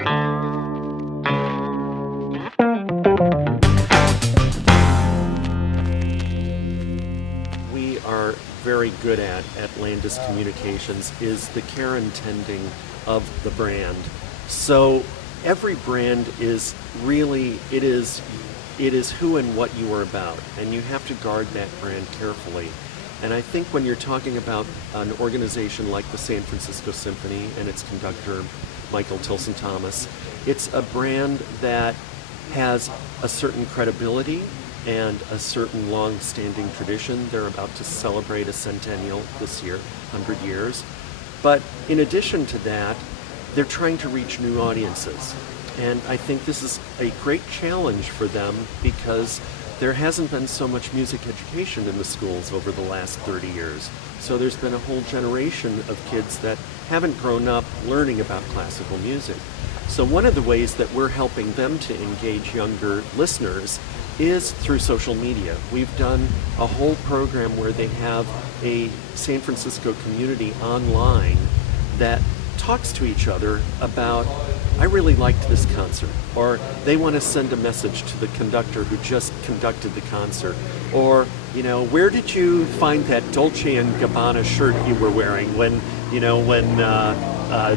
We are very good at Landis Communications is the care and tending of the brand. So every brand is really, it is who and what you are about, and you have to guard that brand carefully. And I think when you're talking about an organization like the San Francisco Symphony and its conductor, Michael Tilson Thomas, it's a brand that has a certain credibility and a certain long-standing tradition. They're about to celebrate a centennial this year, 100 years. But in addition to that, they're trying to reach new audiences. And I think this is a great challenge for them because there hasn't been so much music education in the schools over the last 30 years. So there's been a whole generation of kids that haven't grown up learning about classical music. So one of the ways that we're helping them to engage younger listeners is through social media. We've done a whole program where they have a San Francisco community online that talks to each other about, I really liked this concert, or they want to send a message to the conductor who just conducted the concert, or, you know, where did you find that Dolce & Gabbana shirt you were wearing when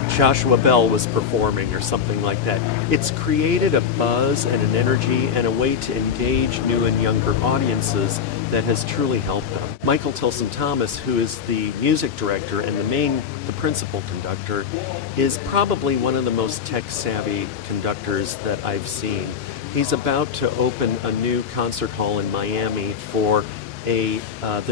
Joshua Bell was performing, or something like that. It's created a buzz and an energy and a way to engage new and younger audiences that has truly helped them. Michael Tilson Thomas, who is the music director and the principal conductor, is probably one of the most tech-savvy conductors that I've seen. He's about to open a new concert hall in Miami for the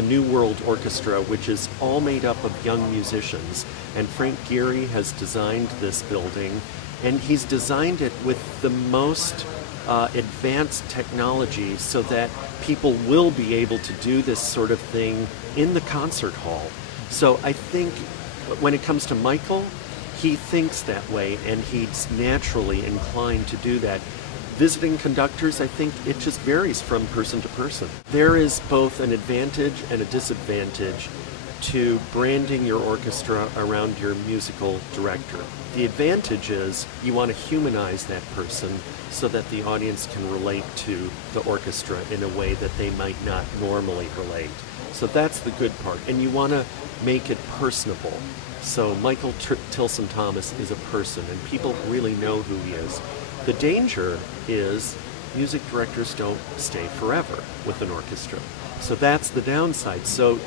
New World Orchestra, which is all made up of young musicians. And Frank Gehry has designed this building, and he's designed it with the most advanced technology so that people will be able to do this sort of thing in the concert hall. So I think when it comes to Michael, he thinks that way, and he's naturally inclined to do that. Visiting conductors, I think it just varies from person to person. There is both an advantage and a disadvantage to branding your orchestra around your musical director. The advantage is you want to humanize that person so that the audience can relate to the orchestra in a way that they might not normally relate. So that's the good part. And you want to make it personable. So Michael Tilson Thomas is a person, and people really know who he is. The danger is music directors don't stay forever with an orchestra. So that's the downside. So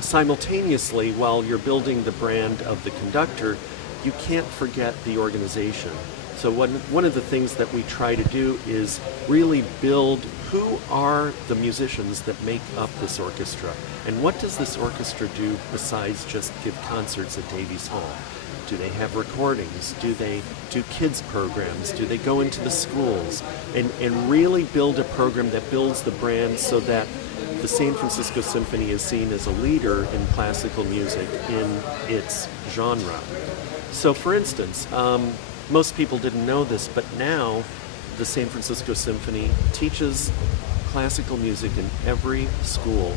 simultaneously, while you're building the brand of the conductor, you can't forget the organization. So one of the things that we try to do is really build who are the musicians that make up this orchestra, and what does this orchestra do besides just give concerts at Davies Hall? Do they have recordings? Do they do kids programs? Do they go into the schools? And really build a program that builds the brand so that the San Francisco Symphony is seen as a leader in classical music in its genre. So for instance, most people didn't know this, but now the San Francisco Symphony teaches classical music in every school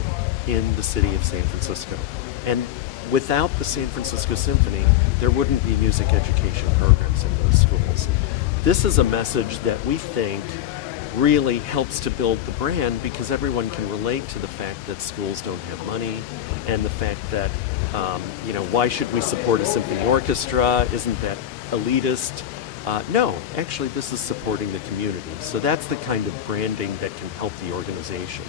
in the city of San Francisco. And without the San Francisco Symphony, there wouldn't be music education programs in those schools. This is a message that we think really helps to build the brand, because everyone can relate to the fact that schools don't have money, and the fact that, why should we support a symphony orchestra? Isn't that elitist? No, actually this is supporting the community. So that's the kind of branding that can help the organization.